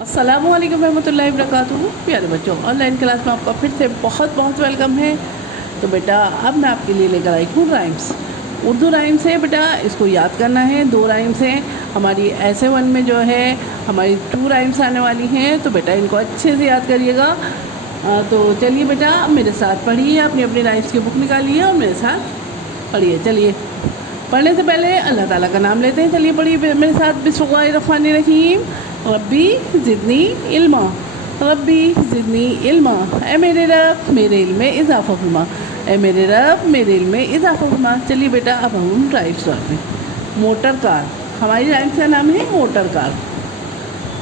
अस्सलामुअलैकुम रहमतुल्लाहि वबरकातुहू। प्यारे बच्चों, ऑनलाइन क्लास में आपका फिर से बहुत बहुत वेलकम है। तो बेटा अब मैं आपके लिए लेकर आई हूँ राइम्स। उर्दू राइम्स है बेटा, इसको याद करना है। 2 राइम्स हैं हमारी ऐसे वन में, जो है हमारी 2 राइम्स आने वाली हैं। तो बेटा इनको अच्छे से याद करिएगा। तो चलिए बेटा मेरे साथ पढ़िए, अपनी अपनी राइम्स की बुक निकालिए और मेरे साथ पढ़िए। चलिए पढ़ने से पहले अल्लाह ताला का नाम लेते हैं। चलिए पढ़िए मेरे साथ। बिस्मिल्लाहिर्रहमानिर्रहीम। रब्बी ज़िदनी इल्मा, रब्बी ज़िदनी इल्मा। ए मेरे रब मेरे इल्म में इजाफ़ा फरमा, ए मेरे रब मेरे इल्म में इजाफ़ा फरमा। चलिए बेटा अब हम राइम्स पढ़ते हैं। मोटर कार, हमारी राइम्स का नाम है मोटर कार।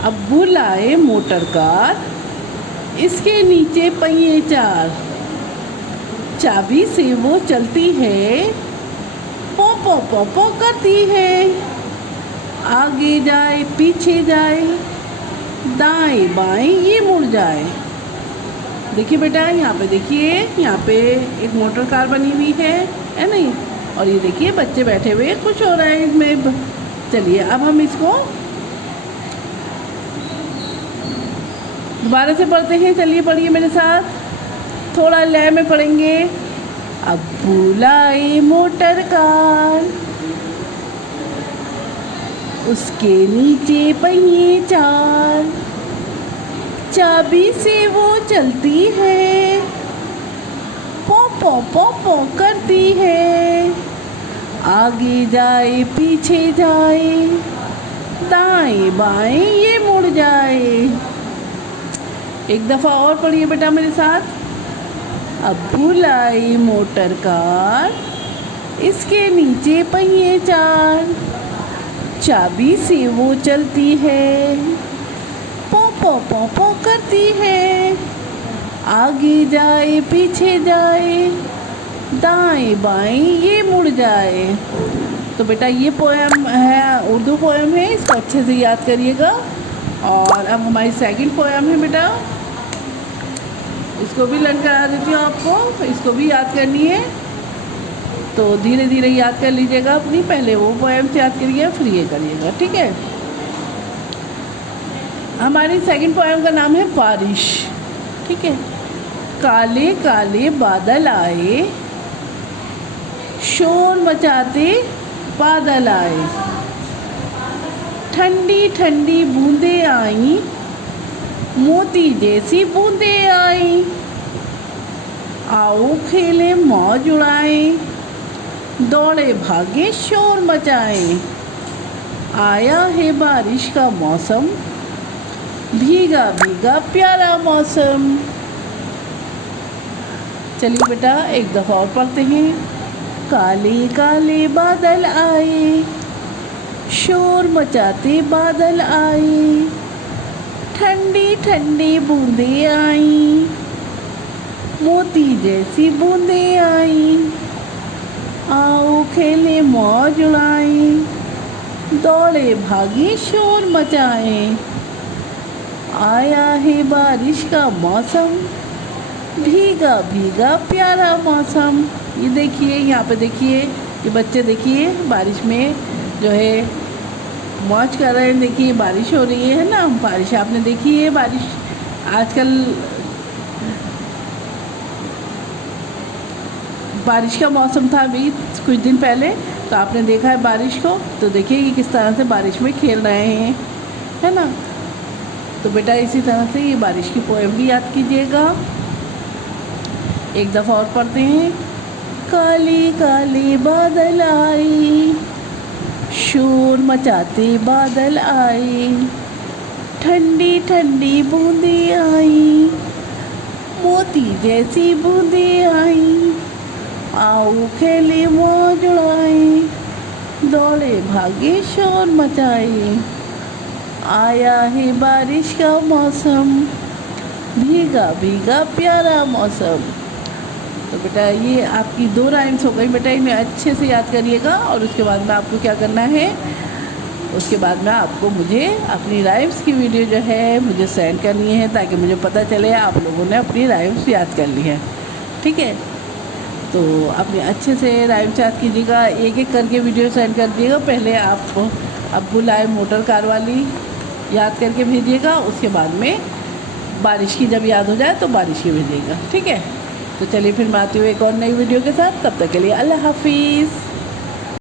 अब्बू लाए मोटर कार, इसके नीचे पहिए 4, चाबी से वो चलती है, पो पो पो पो करती है। आगे जाए पीछे जाए, दाएं बाएं ये मुड़ जाए। देखिए बेटा यहाँ पे देखिए, यहाँ पे एक मोटर कार बनी हुई है नहीं। और ये देखिए बच्चे बैठे हुए खुश हो रहे हैं इसमें। चलिए अब हम इसको दोबारा से पढ़ते हैं। चलिए पढ़िए मेरे साथ, थोड़ा लय में पढ़ेंगे। अब्बू लाए मोटर कार, उसके नीचे पहिए 4, चाबी से वो चलती है, पो पो पो पो करती है। आगे जाए पीछे जाए, दाएं बाएं ये मुड़ जाए। एक दफ़ा और पढ़िए बेटा मेरे साथ। अब्बू लाई मोटर कार, इसके नीचे पहिए 4, चाबी से वो चलती है, पो पो पो पो करती है। आगे जाए पीछे जाए, दाएं बाएं ये मुड़ जाए। तो बेटा ये पोएम है, उर्दू पोएम है, इसको अच्छे से याद करिएगा। और अब हमारी सेकंड पोएम है बेटा, इसको भी लर्न करा देती हूँ आपको। इसको भी याद करनी है, तो धीरे धीरे याद कर लीजिएगा अपनी। पहले वो पोएम्स याद करिए फिर ये करिएगा, ठीक है। हमारी सेकंड पोएम का नाम है बारिश, ठीक है। काले काले बादल आए, शोर मचाते बादल आए, ठंडी ठंडी बूंदें आई, मोती जैसी बूंदें आई। आओ खेले मौज उड़ाए, दौड़े भागे शोर मचाए। आया है बारिश का मौसम, भीगा भीगा प्यारा मौसम। चलिए बेटा एक दफ़ा और पढ़ते हैं। काले काले बादल आए, शोर मचाते बादल आए, ठंडी ठंडी बूंदें आई, मोती जैसी बूंदें आई। आओ खेले मौज उड़ाए, दौड़े भागे शोर मचाए। आया है बारिश का मौसम, भीगा भीगा प्यारा मौसम। ये देखिए यहाँ पे देखिए, ये बच्चे देखिए बारिश में जो है मौज कर रहे हैं। देखिए बारिश हो रही है ना, बारिश आपने देखी है। बारिश आजकल बारिश का मौसम था अभी कुछ दिन पहले, तो आपने देखा है बारिश को। तो देखिए ये किस तरह से बारिश में खेल रहे हैं, है ना। तो बेटा इसी तरह से ये बारिश की पोएम भी याद कीजिएगा। एक दफ़ा और पढ़ते हैं। काले काले बादल आए, शोर मचाते बादल आए, ठंडी ठंडी बूंदें आई, मोती जैसी बूंदें आई। आओ खेले मौज उड़ाए, दौड़े भागे शोर मचाए। आया है बारिश का मौसम, भीगा भीगा प्यारा मौसम। तो बेटा ये आपकी 2 राइम्स हो गई बेटा, इन्हें अच्छे से याद करिएगा। और उसके बाद में आपको क्या करना है, उसके बाद में आपको मुझे अपनी राइम्स की वीडियो जो है मुझे सेंड करनी है, ताकि मुझे पता चले आप लोगों ने अपनी राइम्स याद कर ली है, ठीक है। तो अपने अच्छे से राइम्स याद कीजिएगा, एक एक करके वीडियो सेंड कर दिएगा। पहले आप अब्बू लाए मोटर कार वाली याद करके भेजिएगा। उसके बाद में बारिश की जब याद हो जाए तो बारिश की भेजिएगा, ठीक है। तो चलिए फिर मैं आती हूँ एक और नई वीडियो के साथ, तब तक के लिए अल्लाह हाफिज़।